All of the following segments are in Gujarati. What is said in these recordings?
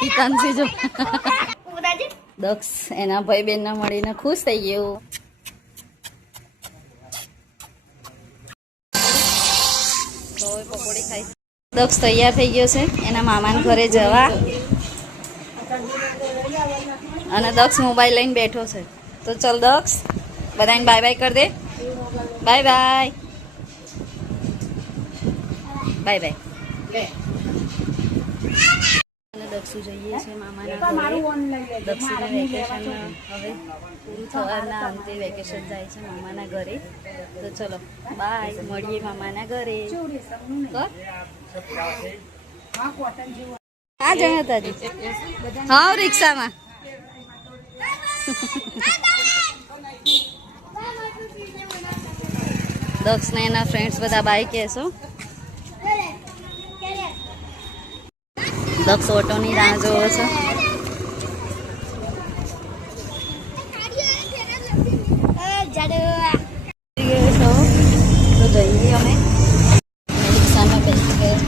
પિકાનસી જો દક્ષ એના ભાઈ બેન ને મળીને ખુશ થઈ ગયો. પકોડી ખાઈ. દક્ષ તૈયાર થઈ ગયો છે એના મામાના ઘરે જવા અને દક્ષ મોબાઈલ લઈને બેઠો છે. તો ચલ દક્ષ બધાને બાય બાય કરી દે. Bye bye bye bye. અને દક્ષુ જઈએ છે મામાના ઘરે. દક્ષુને વેકેશન હવે પૂરું થવાના અંતે વેકેશન જાય છે મામાના ઘરે. તો ચલો બાય, મળીએ મામાના ઘરે. હા જણા તાજી હા રિક્ષામાં. દક્ષ ને એના ફ્રેન્ડ્સ બધા બાય કહેશો. દક્ષ ઓટોની રાહ જોવો છો. તો જઈએ અમે રિક્ષામાં બેસી ગયા.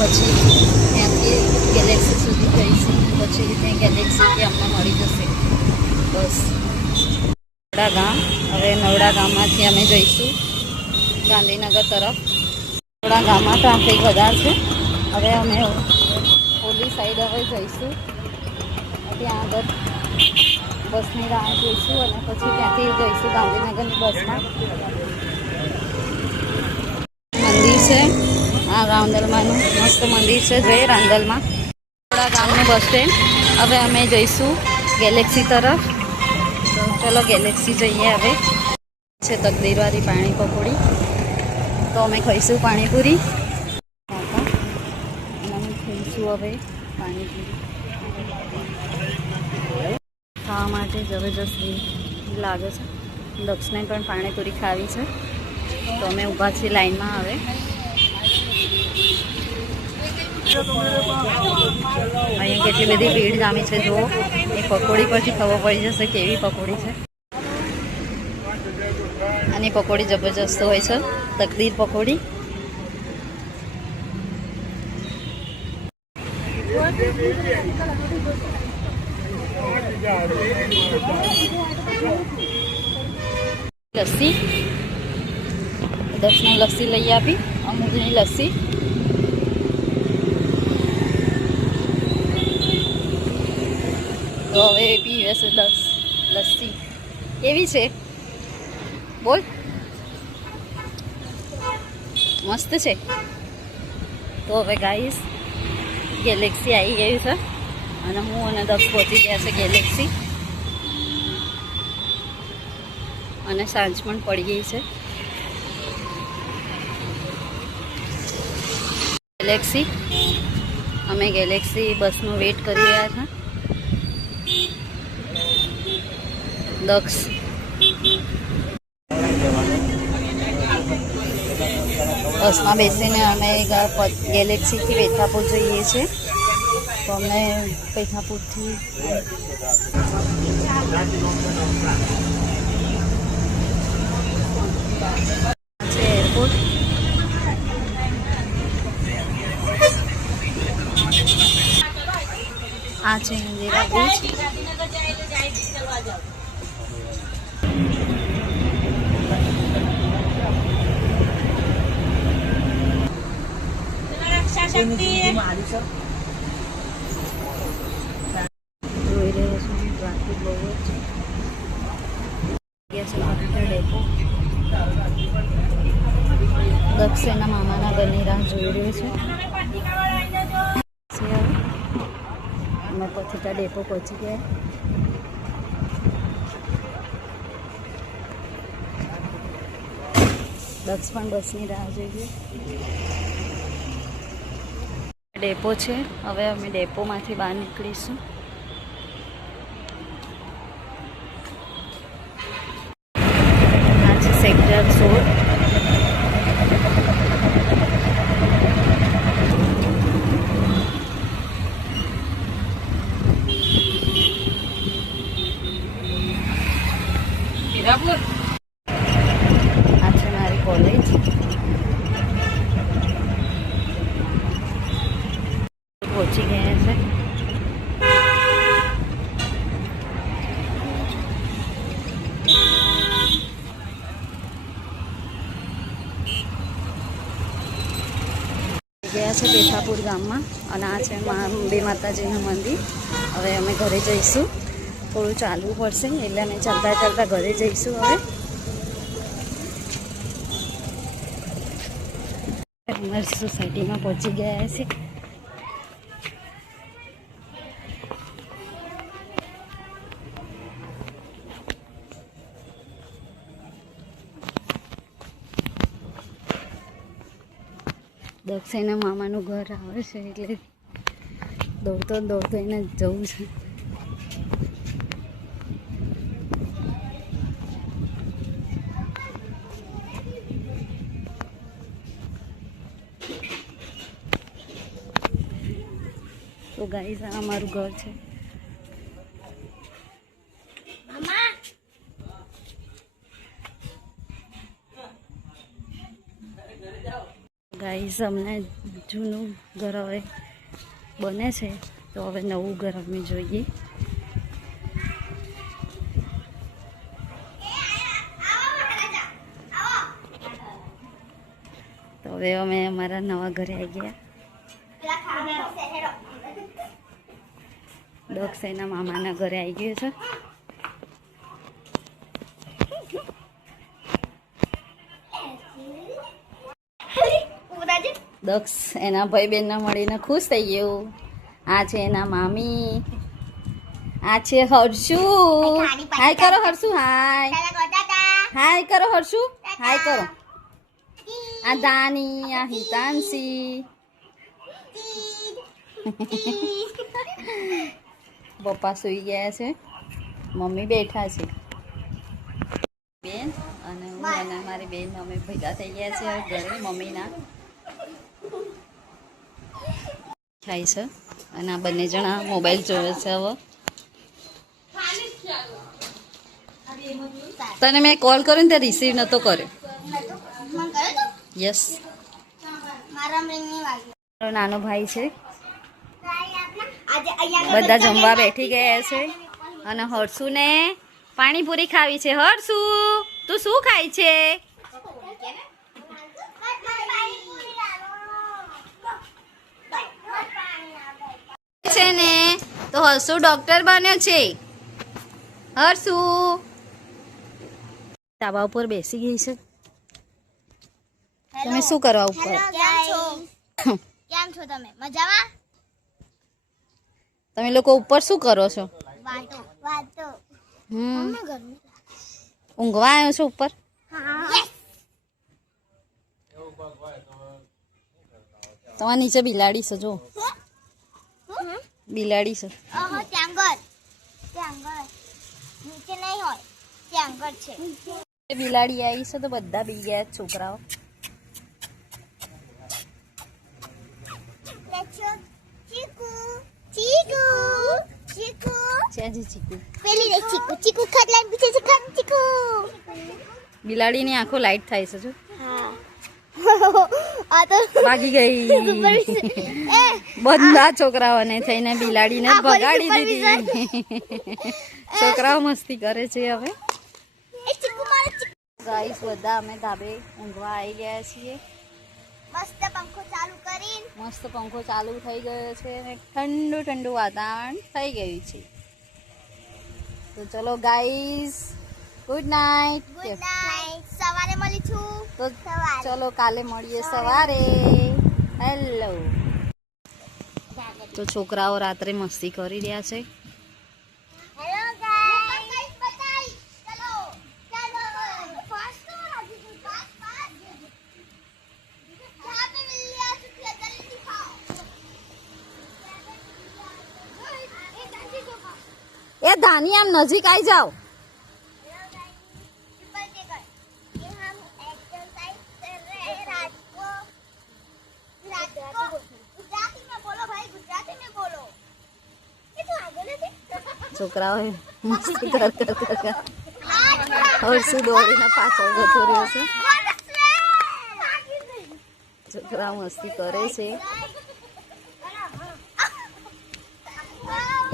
પછી ત્યાંથી ગેલેક્સી સુધી જઈશું. પછી ત્યાં ગેલેક્સીથી અમને મળી જશે બસ નવડા ગામ. હવે નવડા ગામમાંથી અમે જઈશું ગાંધીનગર તરફ. નવડા ગામમાં ટ્રાફિક વધારે છે. હવે અમે ઓલી સાઈડ હવે જઈશું. ત્યાં આગળ બસની રાહ જોઈશું અને પછી ત્યાંથી જઈશું ગાંધીનગરની બસમાં. મંદિર છે આ રાંદલમાંનું મસ્ત મંદિર છે. જય રાંદલમાં થોડા ગામનું બસ સ્ટેન્ડ. હવે અમે જઈશું ગેલેક્સી તરફ. તો ચલો ગેલેક્સી જઈએ. હવે છે તકદીરવાળી પાણી પકોડી. તો અમે ખાઈશું પાણીપુરી. અને અમે ખાઈશું હવે પાણીપુરી. ખાવા માટે જબરજસ્ત લાગે છે. દક્ષને પણ પાણીપુરી ખાવી છે. તો અમે ઊભા છીએ લાઈનમાં. હવે અહીંયા કેટલી બધી ભીડ જામી છે. જુઓ એ પકોડી પરથી ખબર પડી જશે કેવી પકોડી છે. આની પકોડી જબરજસ્ત હોય છે. તકદીર પકોડી. લસ્સી દક્ષને લસ્સી લઈ આપી. અમૂલની લસ્સી. તો હવે પીવે છે દક્ષ લસ્સી. કેવી છે બોલ? મસ્ત છે. તો હવે ગાઈસ ગેલેક્સી આવી ગયું છે અને હું અને દક્ષ પહોંચી ગયા છે ગેલેક્સી. અને સાંજ પણ પડી ગઈ છે. ગેલેક્સી અમે ગેલેક્સી બસનો વેઇટ કરી રહ્યા હતા. દક્ષ બસમાં બેસીને અમે ગેલેક્સીથી પેથાપુર જઈએ છીએ. તો અમે પેથાપુરથી છે એરપોર્ટ. આ છે ઇન્દિરા બ્રિજ. જોઈ રહ્યો છું ટ્રાફિક બહુ જ ડેપો. દક્ષ એના મામાના ઘરની રાહ જોઈ રહ્યો છે. અમે પથિકા ડેપો પહોંચી ગયા. દક્ષ પણ બસની રાહ જોઈએ. ડેપો છે. હવે અમે ડેપોમાંથી બહાર નીકળીશું. આ છે સેક્ટર 16. પહોંચી ગયા છે. ગયા છે પેઠાપુર ગામમાં અને આ છે અંબે માતાજીનું મંદિર. હવે અમે ઘરે જઈશું. થોડું ચાલવું પડશે એટલે અમે ચાલતા ચાલતા ઘરે જઈશું. હવે અમારી સોસાયટીમાં પહોંચી ગયા છે. દક્ષિણા મામાનું ઘર આવે છે એટલે દોડતો એને જવું છે. તો ગાઈસ આ અમારું ઘર છે. ગાઈસ અમને જૂનું ઘર હવે બને છે તો હવે નવું ઘર અમે જોઈએ. તો હવે અમે અમારા નવા ઘરે આવી ગયા. દક્ષિણા મામાના ઘરે આવી ગયું છે. દક્ષ એના ભાઈ બહેનને મળીને ખુશ થઈ ગયું. આ છે એના મામી, આ છે હર્ષુ. હાય કરો હર્ષુ, હાય હાય કરો હર્ષુ, હાય કરો. આ દાની, આ હિતાંશી. પપ્પા સૂઈ ગયા છે, મમ્મી બેઠા છે. બેન અને હું અને મારી બેન અમે ભેગા થઈ ગયા છે હવે ઘરે. મમ્મીના થાય છે અને આ બંને જણા મોબાઈલ જોવે છે. હવે તને મેં કોલ કર્યો ને તે રિસીવ નહોતો કર્યો. યસ, મારો નાનો ભાઈ છે. બધા જમવા બેઠી ગયા છે અને હર્ષુને પાણીપુરી ખાવી છે. હર્ષુ તું શું ખાય છે? છે ને તો હર્ષુ ડોક્ટર બન્યો છે. હર્ષુ ધાબા ઉપર બેસી ગઈ છે. તમે શું કરવા ઉપર? કેમ છો તમે? મજામાં? તમે લોકો ઉપર શું કરો છો? વાતો. ઊંઘવા આવ્યો છો ઉપર? તમારા નીચે બિલાડી છે, જો બિલાડી છે. નીચે નહીં હોય, ત્યાં આગળ છે. બિલાડી આવી છે તો બધા બી ગયા છોકરાઓ. બિલાડીની આંખો લાઈટ થાય છે, જો ભાગી ગઈ. બધા છોકરાઓને થઈને બિલાડીને ભગાડી દીધી. છોકરાઓ મસ્તી કરે છે. હવે ગાઈસ બધા અમે ધાબે ઊંઘવા આવી ગયા છીએ. મસ્ત પંખો ચાલુ કરીને મસ્ત પંખો ચાલુ થઈ ગયો છે અને ઠંડુ ઠંડુ વાતાવરણ થઈ ગયું છે. તો ચલો guys, good night. Good night. સવારે મળીશું. તો ચલો કાલે મળીએ સવારે. હેલો. તો છોકરાઓ રાત્રે મસ્તી કરી રહ્યા છે. હેલો ગાઈસ, બતાઈ. ચલો ચાલો ફાસ્ટ એ ધાની આમ નજીક આવી જાઓ. છોકરાઓ મસ્તી કર હર્ષુ દોડીને પાછળ જતો રહ્યો છે. છોકરા મસ્તી કરે છે.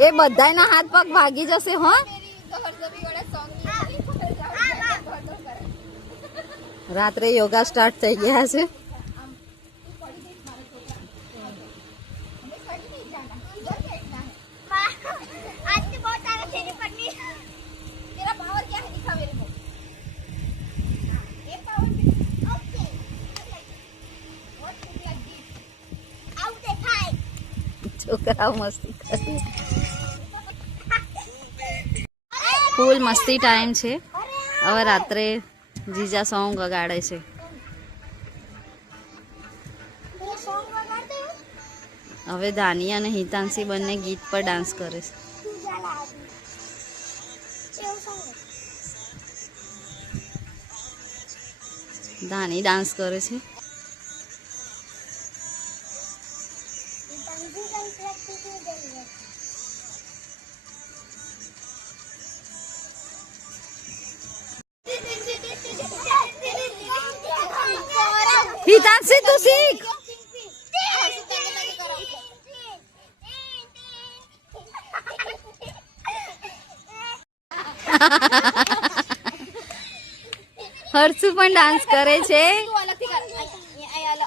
એ બધાયના હાથ પગ ભાગી જશે હો. રાત્રે યોગા સ્ટાર્ટ થઈ ગયા છે. आज तो बहुत सारा तेरी पत्नी तेरा पावर क्या है दिखा मेरे को ये power okay what is like this out देखाय છોકરાઓ મસ્તી કરે. ફૂલ મસ્તી ટાઈમ છે. હવે રાત્રે જીજા સોંગ વગાડે છે. तेरा सॉन्ग वगाड़ते हो હવે દાની અને હિતાંશી બંને ગીત પર ડાન્સ કરે છે. तू जाला अभी ये सॉन्ग દાની ડાન્સ કરે છે. ये तंजी का प्रैक्टिस में चल रहा है હિતાંશી તું શીખ. હર્ષુ પણ ડાન્સ કરે છે.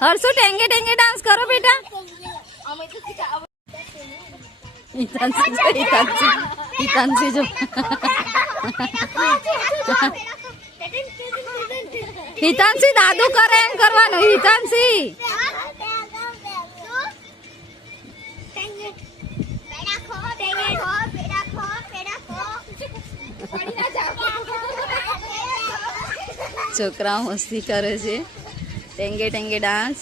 હર્ષુ ટેંગે ટેંગે ડાન્સ કરો બેટા. હિતાંશી જો, હિતાંશી હિતાંશી જો. હિતાંશી દાદુ કરે એમ કરવાનું. હિતાંશી છોકરાઓ મસ્તી કરે છે. ટેંગે ટેંગે ડાન્સ.